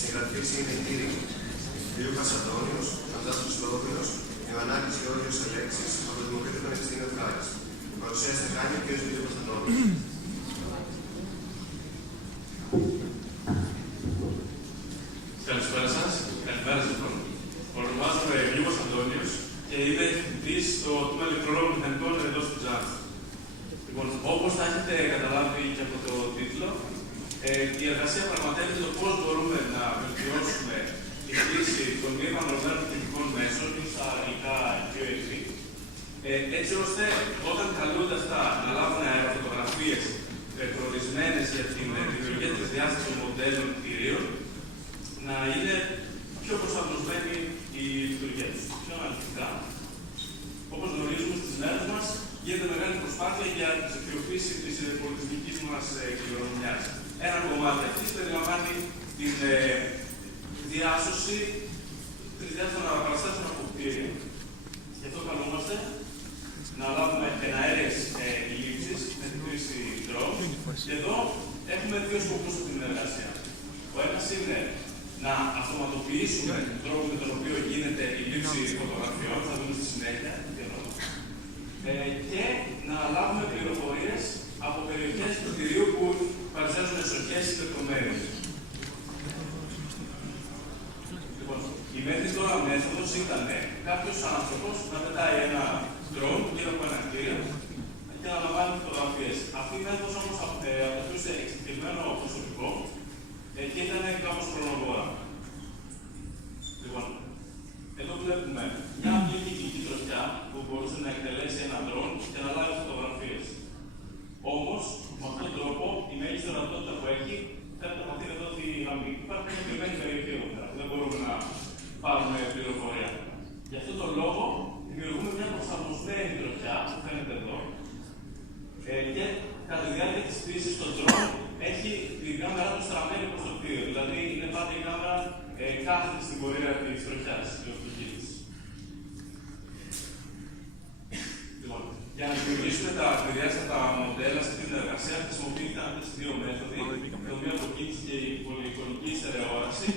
Συγγραφή είναι Κύριε, Λιούκας Αντώνιος, Αντζάσκος Λόγριος, Ιωαννάκης Γεώργιος Αλέξης, από το Δημοκρατικό Πανεπιστήμιο Χάρης. Παρουσίασε κάνει ο κ. Λιούκας Αντώνιος. Καλησπέρα σας. Καλημέρα σας. Ονομάζομαι Λιούκας Αντώνιος και είμαι φοιτητής στο τμήμα ηλεκτρολόγων μηχανικών εδώ στην Ξάνθη. Λοιπόν, όπως θα έχετε καταλάβει και από το τίτλο, η εργασία πραγματεύεται το πώς μπορούμε να βελτιώσουμε τη χρήση των μη επανδρομένων τεχνικών μέσων, στα αγγλικά QAP, έτσι ώστε όταν καλούνται αυτά να λάβουν αεροφωτογραφίες προορισμένες για την δημιουργία της διάστασης των μοντέλων κτηρίων, να είναι πιο προσαρμοσμένη η λειτουργία τους. Πιο αναλυτικά, όπως γνωρίζουμε στις μέρες μας, γίνεται μεγάλη προσπάθεια για την αξιοποίηση της πολιτιστικής μας κληρονομιάς. Ένα κομμάτι αυτής περιλαμβάνει την διάσωση των αναπαραστάσεων από κτίρια. Γι' αυτό καλούμαστε να λάβουμε εναέρειες λήψεις με την χρήση drone. Και εδώ έχουμε δύο σκοπούς στην εργασία. Ο ένας είναι να αυτοματοποιήσουμε τον τρόπο με τον οποίο γίνεται η λήψη φωτογραφιών, θα δούμε στη συνέχεια, και να λάβουμε πληροφορίες από περιοχές του κτηρίου που παρουσιάζουν εσωτερικές λεπτομέρειες. Λοιπόν, η μέχρι τώρα μέθοδος ήταν κάποιος άνθρωπος να πετάει ένα drone γύρω από ένα κτίριο και να λαμβάνει φωτογραφίες. Αυτή η μέθοδος όμως απαιτούσε εξειδικευμένο προσωπικό και ήταν κάπως χρονοβόρα. Λοιπόν, εδώ βλέπουμε μια απλή κυκλική τροχιά που μπορούσε να εκτελέσει ένα drone και να λάβει φωτογραφίες. Όμως, με αυτόν τον τρόπο, η μέγιστη ορατότητα που έχει φαίνεται από αυτήν εδώ τη γραμμή. Υπάρχει μια συγκεκριμένη περιοχή εδώ πέρα, που δεν μπορούμε να πάρουμε πληροφορία. Γι' αυτόν τον λόγο, δημιουργούμε μια προσαρμοσμένη τροχιά που φαίνεται εδώ. Και κατά τη διάρκεια της χρήσης των drone έχει την κάμερα του στραμμένη προς το κτίριο. Δηλαδή, είναι πάντα η κάμερα κάθετη στην πορεία της τροχιάς, στην οπτική της. Λοιπόν, για να δημιουργήσουμε τα τρισδιάστατα μοντέλα σε αυτή την εργασία, χρησιμοποιήθηκαν αυτές τις δύο μέθοδοι, η οποία αποκύττει και η πολυεικονική στερεόραση,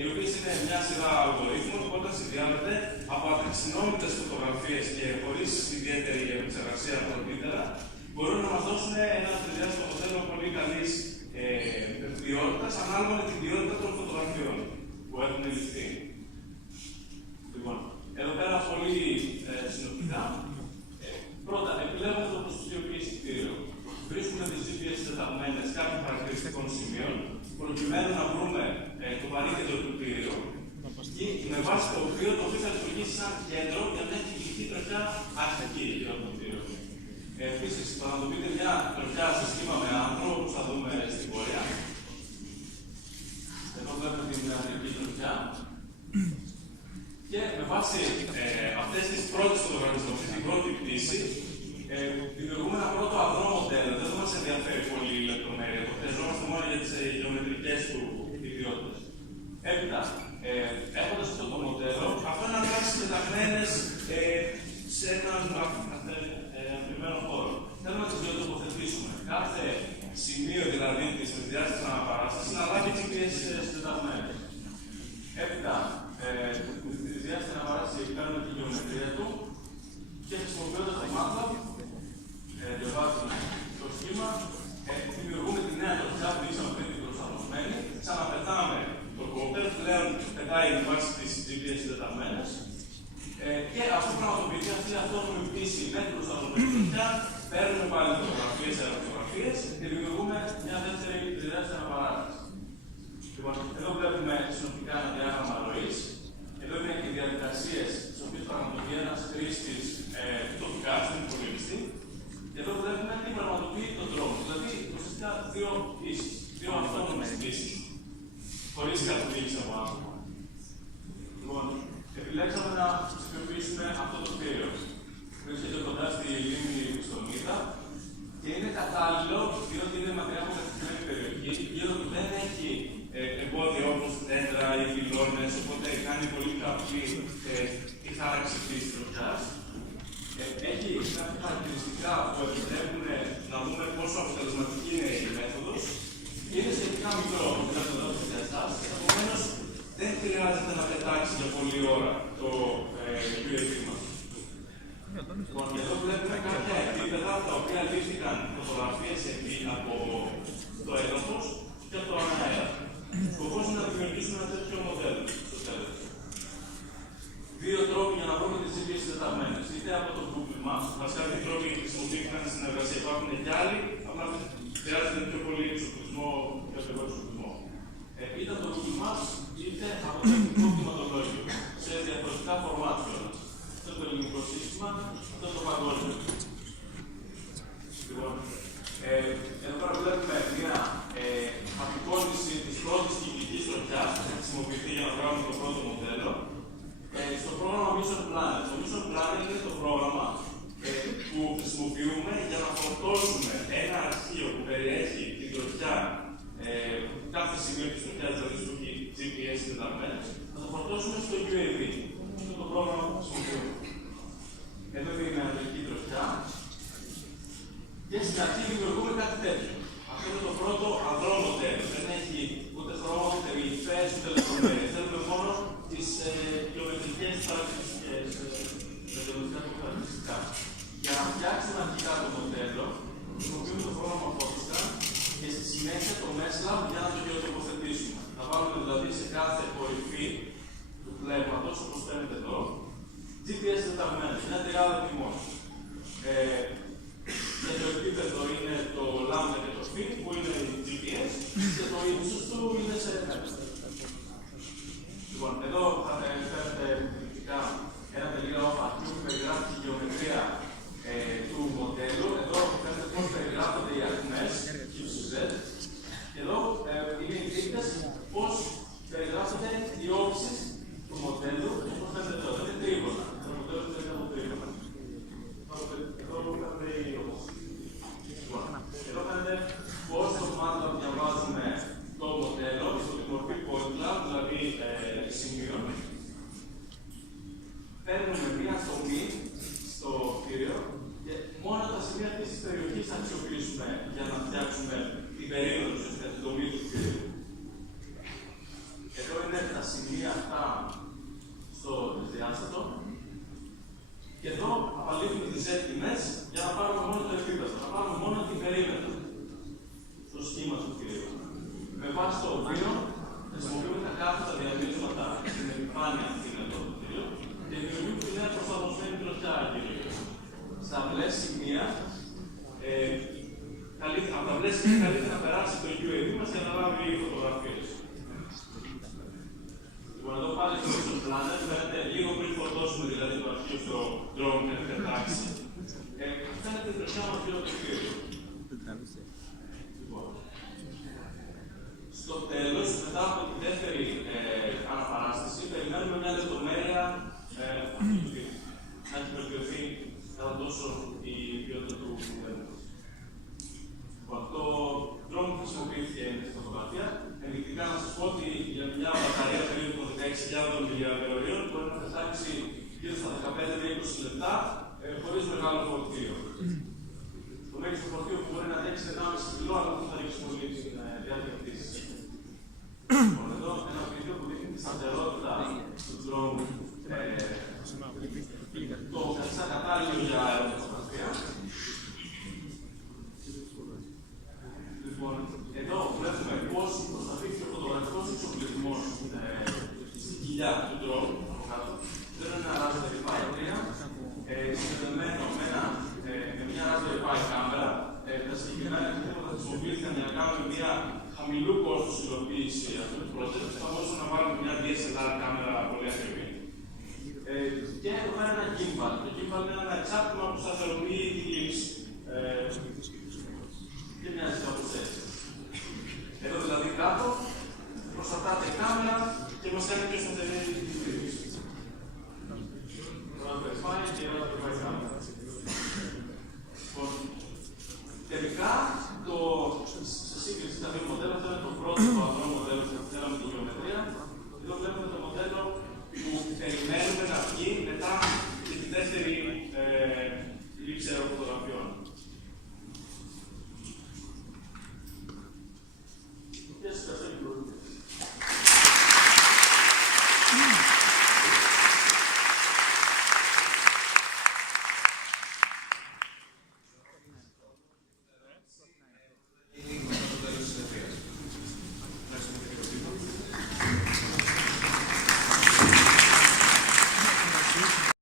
οι οποίες είναι μια σειρά αλγορίθμων που όταν συνδυάζονται από απεξινόμητες φωτογραφίες και χωρίς ιδιαίτερη επεξεργασία πρωτήτερα, μπορούν να μας δώσουν ένα τρισδιάστατο μοντέλο πολύ καλής ποιότητας, ανάλογα με την ποιότητα των φωτογραφιών που έχουν ληφθεί. Λοιπόν, εδώ πέρα πολύ συνοπτικά. Πρώτα, επιλέγουμε το προσωπικοποιήσει κτίριο. Βρίσκουμε τις GPS τεταγμένες κάποιων χαρακτηριστικών σημείων, προκειμένου να βρούμε το παρήγγελο του κτίριου και με βάση το οποίο το οποίο θα λειτουργήσει σαν κέντρο για μια κυκλική τροχιά αρχική για το κτίριο. Επίσης, το να το πείτε μια τροχιά σε σχήμα με άνθρωπο, όπως θα δούμε στην πορεία. Εδώ βλέπουμε την αρχική τροχιά. Και με βάση αυτές τις πρώτες φωτογραφίες, την πρώτη πτήση, δημιουργούμε ένα πρώτο αδρό μοντέλο. Δεν μας ενδιαφέρει πολύ η λεπτομέρεια, το χρειαζόμαστε μόνο για τις γεωμετρικές του ιδιότητες. Έπειτα, έχοντας αυτό το μοντέλο, αυτό είναι αναγκάσεις πεταγμένες σε έναν αφηρημένο χώρο. Θέλουμε να τις τοποθετήσουμε. Κάθε σημείο δηλαδή της διάστασης αναπαράστασης να λάβει GPS συντεταγμένες. Έπειτα, τη διάσταση αναπαράσταση κάνουμε τη γεωμετρία του και χρησιμοποιώντας το MATLAB, διαβάζουμε το σχήμα, δημιουργούμε τη νέα τροχιά που είχαμε πριν την προσαρμοσμένη, ξαναπετάμε το κόπτερ, πλέον πετάει η βάση της GPS συντεταγμένες και αφού πραγματοποιηθεί αυτή η αυτόνομη πτήση με την προσαρμοσμένη τροχιά, παίρνουμε πάλι φωτογραφίες, αεροφωτογραφίες και δημιουργούμε μια δεύτερη τρισδιάστατη αναπαράσταση. Λοιπόν, εδώ βλέπουμε συνοπτικά ένα διάγραμμα ροής. Εδώ είναι και οι διαδικασίες στις οποίες πραγματοποιεί ένας χρήστης τοπικά στον υπολογιστή. Και εδώ βλέπουμε τι πραγματοποιεί τον τρόπο. Δηλαδή, ουσιαστικά δύο πτήσεις, δύο αυτόνομες πτήσεις, χωρίς καθοδήγηση από άνθρωπο. Λοιπόν, επιλέξαμε να ψηφιοποιήσουμε αυτό το κτίριο. Βρίσκεται κοντά στη λίμνη Στομίδα και είναι κατάλληλο διότι είναι μακριά από καθημερινή περιοχή, γύρω του δεν έχει εμπόδια όπως δέντρα ή πυλώνες, οπότε κάνει πολύ καυτή η χάραξη της τροχιάς. Έχει κάποια χαρακτηριστικά που επιτρέπουν να δούμε πόσο αποτελεσματική είναι η μέθοδος και είναι σχετικά μικρό, δηλαδή εδώ στις διαστάσεις. χρειάζεται πιο πολύ εξοπλισμό, πιο ακριβό εξοπλισμό. Είτε το Google Maps, είτε από το ελληνικό κτηματολόγιο, σε διαφορετικά φορμάτια. Αυτό το ελληνικό σύστημα, αυτό το παγκόσμιο. Λοιπόν, εδώ πέρα βλέπουμε μια απεικόνιση της πρώτης κυκλικής τροχιάς που θα χρησιμοποιηθεί για να βγάλουμε το πρώτο μοντέλο. Στο πρόγραμμα Mission Planner. Το Mission Planner είναι το πρόγραμμα που χρησιμοποιούμε για να φορτώσουμε ένα αρχείο που περιέχει την τροχιά, κάθε σημείο της τροχιάς, δηλαδή στο GPS ενταγμένες, θα το φορτώσουμε στο UAV. Αυτό είναι το πρόγραμμα που χρησιμοποιούμε. Εδώ είναι η ανατολική τροχιά. Και στην αρχή δημιουργούμε κάτι τέτοιο. Αυτό είναι το πρώτο αδρό μοντέλο. Δεν έχει ούτε χρώμα, ούτε υφές, ούτε λεπτομέρειες. Θέλουμε μόνο τις γεωμετρικές χαρακτηριστικά. Για να φτιάξουμε αρχικά το μοντέλο, χρησιμοποιούμε το πρόγραμμα Foxtrot και στη συνέχεια το MeshLab για να το γεωτοποθετήσουμε. Θα βάλουμε δηλαδή σε κάθε κορυφή του πλέγματος, όπως φαίνεται εδώ, GPS ενταγμένες, μια τριάδα τιμών. Και το επίπεδο είναι το lambda και το speed, που είναι η GPS, και το ύψος του είναι σε μέτρα. Λοιπόν, εδώ θα φέρετε ειδικά ένα τελείωμα αρχείου που περιγράφει τη γεωμετρία του μοντέλου. Εδώ φαίνεται πώς περιγράφονται οι αριθμές, Q/Z. Και εδώ είναι οι δείκτες πώς περιγράφονται οι όψεις του μοντέλου, όπως φαίνεται εδώ. Είναι τρίγωνα. Το μοντέλο είναι από τρίγωνα. Εδώ φαίνεται η όψη. Εδώ φαίνεται πώς αυτομάτως διαβάζουμε το μοντέλο στη μορφή πόντλα, δηλαδή σημείων. Παίρνουμε μία στομή στο κτίριο και μόνο τα σημεία αυτής της περιοχής θα αξιοποιήσουμε για να φτιάξουμε την περίοδο ουσιαστικά την δομή του κτίριου. Εδώ είναι τα σημεία αυτά στο τρισδιάστατο. Και εδώ απαλύνουμε τις έτοιμες για να πάρουμε μόνο το επίπεδο. Θα πάρουμε μόνο την περίμετρο στο σχήμα του κτίριου. Με βάση το οποίο χρησιμοποιούμε τα κάθετα διαμερίσματα στην επιφάνεια αυτή του κτίριου και δημιουργούμε τη νέα προσαρμοσμένη τροχιά κυρίως. Στα μπλε σημεία, από τα μπλε σημεία καλύτερα να περάσει το UAV μας για να λάβει φωτογραφίες. Λοιπόν, εδώ πάλι στο Mission Planner, φαίνεται λίγο πριν φορτώσουμε δηλαδή το αρχείο στο drone και να πετάξει. Φαίνεται η τροχιά μας γύρω από το κτίριο. Λοιπόν, στο τέλος, μετά από τη δεύτερη αναπαράσταση, περιμένουμε μια λεπτομέρεια αυτού του τύπου. Να έχει βελτιωθεί κατά τόσο η ποιότητα του μοντέλου. Το drone που χρησιμοποιήθηκε στη φωτογραφία, ενδεικτικά να σας πω ότι για μια μπαταρία περίπου των 16.000 mAh μπορεί να πετάξει γύρω στα 15 με 20 λεπτά χωρίς μεγάλο φορτίο. Το μέγιστο φορτίο που μπορεί να αντέξει 1,5 κιλό, αλλά δεν θα ρίξει πολύ την διάρκεια αυτής. Λοιπόν, εδώ ένα βίντεο που δείχνει τη σταθερότητα του drone. Το καθιστά κατάλληλο για αεροφωτογραφία. Λοιπόν, εδώ βλέπουμε πώς προσταθήθηκε ο φωτογραφικός εξοπλισμός στην κοιλιά του drone από κάτω. Δεν είναι ένα Raspberry Pi 3, συνδεδεμένο με μια Raspberry Pi κάμερα. Τα συγκεκριμένα εquipment χρησιμοποιήθηκαν για να κάνουμε μια χαμηλού κόστους υλοποίηση αυτού του project. Θα μπορούσαμε να βάλουμε μια DSLR κάμερα πολύ ακριβή. Και εδώ πέρα ένα gimbal. Το gimbal είναι ένα εξάρτημα που σταθεροποιεί τη λήψη.